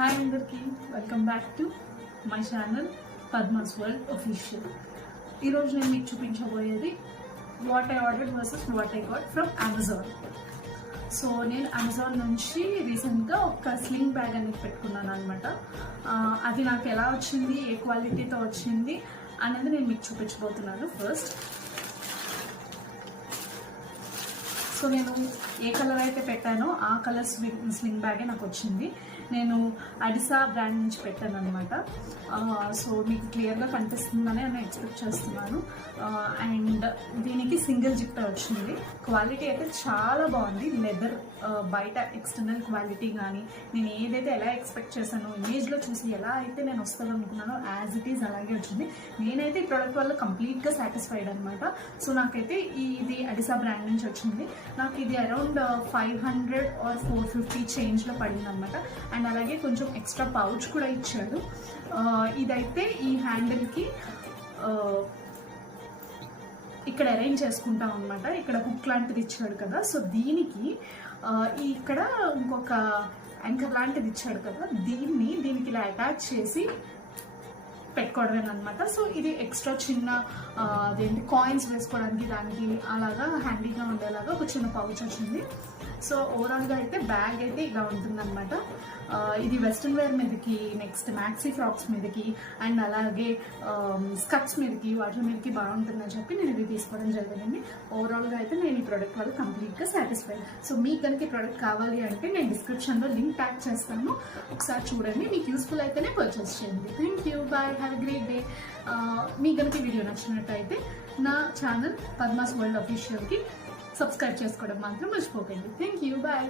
Hi అందరికీ, welcome back to my channel Padma's world official. ఈరోజు నేను మీకు చూపించబోయేది what I ordered versus what I got from Amazon. So నేను అమెజాన్ నుంచి రీసెంట్గా ఒక స్లింగ్ బ్యాగ్ అనేది పెట్టుకున్నాను అనమాట. అది నాకు ఎలా వచ్చింది, ఏ క్వాలిటీతో వచ్చింది అనేది నేను మీకు చూపించబోతున్నాను. ఫస్ట్ సో నేను ఏ కలర్ అయితే పెట్టానో ఆ కలర్ స్లింగ్ బ్యాగే నాకు వచ్చింది. నేను అడిసా బ్రాండ్ నుంచి పెట్టాను అనమాట. సో మీకు క్లియర్గా కనిపిస్తుందని నేను ఎక్స్పెక్ట్ చేస్తున్నాను. అండ్ దీనికి సింగిల్ జిప్పర్ వచ్చింది. క్వాలిటీ అయితే చాలా బాగుంది. లెదర్ బయట ఎక్స్టర్నల్ క్వాలిటీ కానీ నేను ఏదైతే ఎలా ఎక్స్పెక్ట్ చేశానో, ఇమేజ్లో చూసి ఎలా అయితే నేను వస్తాను అనుకున్నానో యాజ్ ఇట్ ఈజ్ అలాగే వచ్చింది. నేనైతే ఈ ప్రోడక్ట్ వల్ల కంప్లీట్గా సాటిస్ఫైడ్ అనమాట. సో నాకైతే ఇది అడిసా బ్రాండ్ నుంచి వచ్చింది. నాకు ఇది అరౌండ్ 500 or 450 చేంజ్లో పడింది అనమాట. అండ్ అలాగే కొంచెం ఎక్స్ట్రా పౌచ్ కూడా ఇచ్చాడు. ఇదైతే ఈ హ్యాండిల్కి ఇక్కడ అరేంజ్ చేసుకుంటాం అనమాట. ఇక్కడ హుక్ లాంటిది ఇచ్చాడు కదా, సో దీనికి ఇక్కడ ఇంకొక యాంకర్ లాంటిది ఇచ్చాడు కదా, దీనికి ఇలా అటాచ్ చేసి పెట్టుకోవడమేనమాట. సో ఇది ఎక్స్ట్రా చిన్న అదేంటి కాయిన్స్ వేసుకోవడానికి దానికి అలాగా హ్యాండీగా ఉండేలాగా ఒక చిన్న పౌచ్ వచ్చింది. సో ఓవరాల్గా అయితే బ్యాగ్ అయితే ఇలా ఉంటుందన్నమాట. ఇది వెస్ట్రన్ వేర్ మీదకి, నెక్స్ట్ మ్యాక్సీ ఫ్రాక్స్ మీదకి, అండ్ అలాగే స్కర్ట్స్ మీదకి, వాటి మీదకి బాగుంటుందని చెప్పి నేను ఇది తీసుకోవడం జరిగింది. ఓవరాల్గా అయితే నేను ఈ ప్రోడక్ట్ వల్ల కంప్లీట్గా సాటిస్ఫైడ్. సో మీకు కనుక ఈ ప్రోడక్ట్ కావాలి అంటే నేను డిస్క్రిప్షన్లో లింక్ ట్యాగ్ చేస్తాను, ఒకసారి చూడండి. మీకు యూస్ఫుల్ అయితేనే పర్చేస్ చేయండి. Thank you, bye, have a great day. మీకు కనుక ఈ వీడియో నచ్చినట్టయితే నా ఛానల్ పద్మాస్ వరల్డ్ అఫీషియల్కి సబ్స్క్రైబ్ చేసుకోవడం మాత్రం మర్చిపోకండి. Thank you, bye.